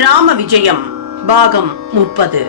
ராம விஜயம் பாகம் முப்பது.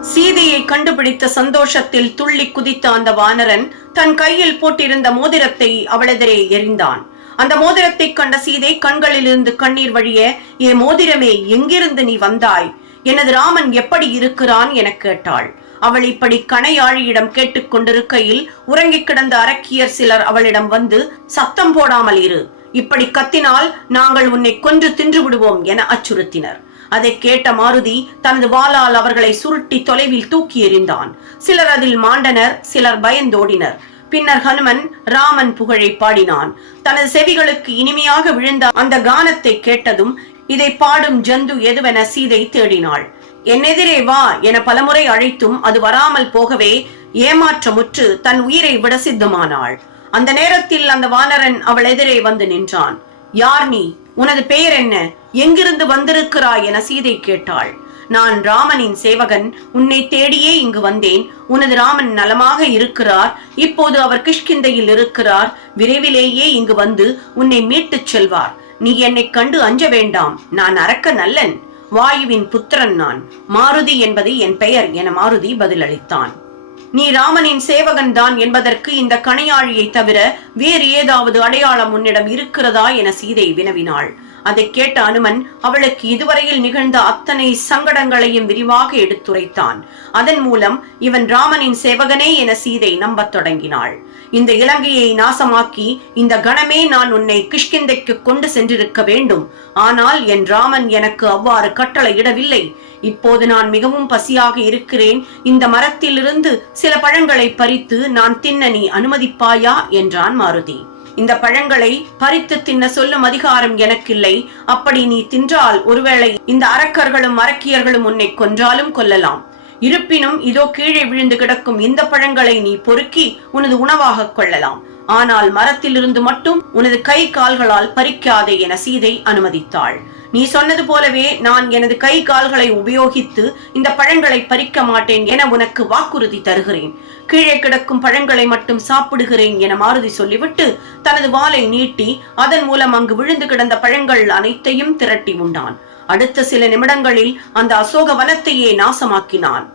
சீதையை கண்டுபிடித்த சந்தோஷத்தில் துள்ளி குதித்த அந்த வானரன் தன் கையில் போட்டிருந்த மோதிரத்தை அவளெதிரே எறிந்தான். அந்த மோதிரத்தை கண்ட சீதை கண்களிலிருந்து கண்ணீர் வழிய ஏ மோதிரமே எங்கிருந்து நீ வந்தாய்? எனது ராமன் எப்படி இருக்கிறான்? என கேட்டாள். அவள் இப்படி கணையாழியிடம் கேட்டுக்கொண்டிருக்கையில் உறங்கிக் கிடந்த அரக்கியர் சிலர் அவளிடம் வந்து சத்தம் போடாமல் இரு. இப்படி கத்தினால் நாங்கள் உன்னை கொன்று தின்று விடுவோம் என அச்சுறுத்தினர். அதை கேட்ட மாருதி தனது வாளால் அவர்களை சுருட்டி தொலைவில் தூக்கி எறிந்தான். சிலர் அதில் மாண்டனர் சிலர் பயந்தோடினர். பின்னர் ஹனுமன் ராமன் புகழை பாடினான். தனது செவிகளுக்கு இனிமையாக விழுந்த அந்த கானத்தை கேட்டதும் இதை பாடும் ஜந்து எதுவென சீதை தேடினாள். என்னெதிரே வா என பலமுறை அழைத்தும் அது வராமல் போகவே ஏமாற்றமுற்று தன் உயிரை விட சித்தமானாள். அந்த நேரத்தில் அந்த வானரன் அவள் எதிரே வந்து நின்றான். யார் நீ? உனது பெயர் என்ன? எங்கிருந்து வந்திருக்கிறாய்? என சீதை கேட்டாள். நான் ராமனின் சேவகன். உன்னை தேடியே இங்கு வந்தேன். உனது ராமன் நலமாக இருக்கிறார். இப்போது அவர் கிஷ்கிந்தையில் இருக்கிறார். விரைவிலேயே இங்கு வந்து உன்னை மீட்டுச் செல்வார். நீ என்னை கண்டு அஞ்ச வேண்டாம். நான் அரக்க நல்லன். வாயுவின் புத்திரன் நான். மாருதி என்பது என் பெயர் என மாருதி பதிலளித்தான். நீ ராமனின் சேவகன் தான் என்பதற்கு இந்த கணையாழியை தவிர வேறு ஏதாவது அடையாளம் உன்னிடம் இருக்கிறதா என சீதை வினவினாள். அதை கேட்ட அனுமன் அவளுக்கு இதுவரையில் நிகழ்ந்த அத்தனை சங்கடங்களையும் விரிவாக எடுத்துரைத்தான். அதன் மூலம் இவன் ராமனின் சேவகனே என சீதை நம்பத் தொடங்கினாள். இந்த இலங்கையை நாசமாக்கி இந்த கணமே நான் உன்னை கிஷ்கிந்தைக்கு கொண்டு சென்றிருக்க வேண்டும். ஆனால் என் ராமன் எனக்கு அவ்வாறு கட்டளையிடவில்லை. இப்போது நான் மிகவும் பசியாக இருக்கிறேன். இந்த மரத்திலிருந்து சில பழங்களை பறித்து நான் தின்ன நீ அனுமதிப்பாயா? என்றான் மாருதி. இந்த பழங்களை பறித்து தின்ன சொல்லும் அதிகாரம் எனக்கில்லை. அப்படி நீ தின்றால் ஒருவேளை இந்த அரக்கர்களும் அரக்கியர்களும் உன்னை கொன்றாலும் கொல்லலாம். இருப்பினும் இதோ கீழே விழுந்து கிடக்கும் இந்த பழங்களை நீ பொறுக்கி உனது உணவாக கொள்ளலாம். ஆனால் மரத்திலிருந்து மட்டும் உனது கை கால்களால் பறிக்காதே என சீதை அனுமதித்தாள். நீ சொன்னது போலவே நான் எனது கை கால்களை உபயோகித்து இந்த பழங்களை பறிக்க மாட்டேன் என உனக்கு வாக்குறுதி தருகிறேன். கீழே கிடக்கும் பழங்களை மட்டும் சாப்பிடுகிறேன் என மாருதி சொல்லிவிட்டு தனது வாளை நீட்டி அதன் மூலம் அங்கு விழுந்து கிடந்த பழங்கள் அனைத்தையும் திரட்டி உண்டான். அடுத்த சில நிமிடங்களில் அந்த அசோக வனத்தையே நாசமாக்கினான்.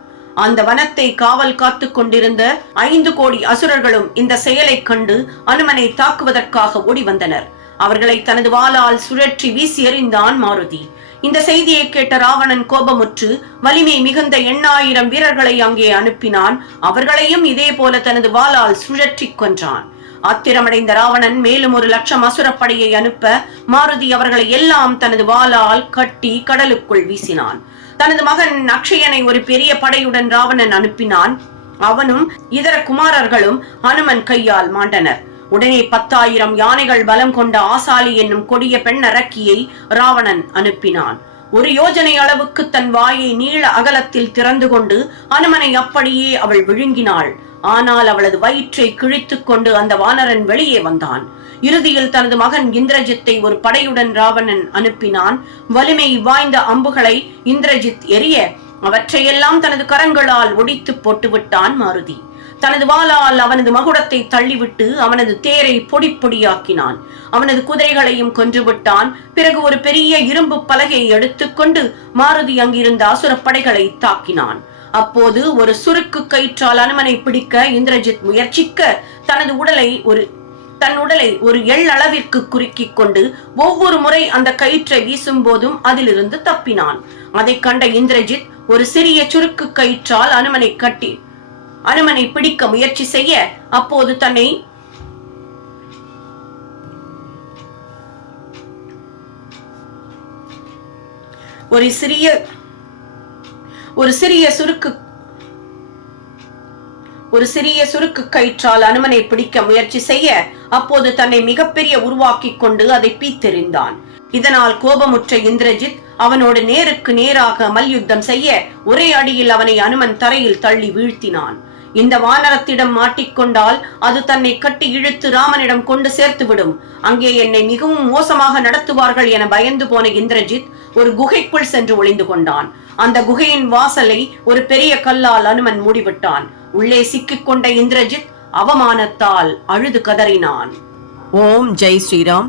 அந்த வனத்தை காவல் காத்து கொண்டிருந்த ஐந்து கோடி அசுரர்களும் இந்த செயலை கண்டு அனுமனை தாக்குவதற்காக ஓடி வந்தனர். அவர்களை தனது வாளால் சுழற்றி வீசி எறிந்தான் மாருதி. இந்த செய்தியை கேட்ட ராவணன் கோபமுற்று வலிமை மிகுந்த எண்ணாயிரம் வீரர்களை அங்கே அனுப்பினான். அவர்களையும் இதே போல தனது வாளால் சுழற்றி கொன்றான். ஆத்திரமடைந்த ராவணன் மேலும் ஒரு லட்சம் அசுரப்படையை அனுப்ப மாருதி அவர்களை எல்லாம் தனது வாளால் கட்டி கடலுக்குள் வீசினான். தனது மகன் அக்ஷயனை ஒரு பெரிய படையுடன் ராவணன் அனுப்பினான். அவனும் இதர குமாரர்களும் ஹனுமன் கையால் மாண்டனர். உடனே பத்தாயிரம் யானைகள் பலம் கொண்ட ஆசாலி என்னும் கொடிய பெண் அரக்கியை ராவணன் அனுப்பினான். ஒரு யோஜனை அளவுக்கு தன் வாயை நீள அகலத்தில் திறந்து கொண்டு அனுமனை அப்படியே அவள் விழுங்கினாள். ஆனால் அவளது வயிற்றை கிழித்துக் கொண்டு அந்த வானரன் வெளியே வந்தான். இறுதியில் தனது மகன் இந்திரஜித்தை ஒரு படையுடன் ராவணன் அனுப்பினான். வலிமை வாய்ந்த அம்புகளை இந்திரஜித் எரிய அவற்றையெல்லாம் தனது கரங்களால் ஒடித்து போட்டுவிட்டான் மாருதி. தனது வாளால் அவனது மகுடத்தை தள்ளிவிட்டு அவனது தேரை பொடி பொடியாக்கினான். அவனது குதிரைகளையும் கொன்றுவிட்டான். பிறகு ஒரு பெரிய இரும்பு பலகையை எடுத்துக்கொண்டு மாருதி அங்கிருந்த அசுர படைகளை தாக்கினான். அப்போது ஒரு சுருக்கு கயிற்றால் அனுமனை பிடிக்க இந்திரஜித் முயற்சிக்க தனது உடலை ஒரு தன் உடலை ஒரு எள் அளவிற்கு குறுக்கிக் கொண்டு ஒவ்வொரு முறை அந்த கயிற்றை வீசும் போதும் அதிலிருந்து தப்பினான். அதை கண்ட இந்திரஜித் ஒரு சிறிய சுருக்கு கயிற்றால் அனுமனை கட்டி அனுமனை பிடிக்க முயற்சி செய்ய அப்போது தன்னை ஒரு சிறிய ஒரு சிறிய சுருக்கு ஒரு சிறிய சுருக்கு கயிற்றால் அனுமனை பிடிக்க முயற்சி செய்ய அப்போது தன்னை மிகப்பெரிய உருவாக்கிக் கொண்டு அதை பீத்தெறிந்தான். இதனால் கோபமுற்ற இந்திரஜித் அவனோடு நேருக்கு நேராக மல்யுத்தம் செய்ய ஒரே அடியில் அவனை அனுமன் தரையில் தள்ளி வீழ்த்தினான். இந்த வானரத்திடம் மாட்டிக்கொண்டால் அது தன்னை கட்டி இழுத்து ராமனிடம் கொண்டு சேர்த்துவிடும். அங்கே என்னை மிகவும் மோசமாக நடத்துவார்கள் என பயந்து போன இந்திரஜித் ஒரு குகைக்குள் சென்று ஒளிந்து கொண்டான். அந்த குகையின் வாசலை ஒரு பெரிய கல்லால் அனுமன் மூடிவிட்டான். உள்ளே சிக்கிக் கொண்ட இந்திரஜித் அவமானத்தால் அழுது கதறினான். ஓம் ஜெய் ஸ்ரீராம்.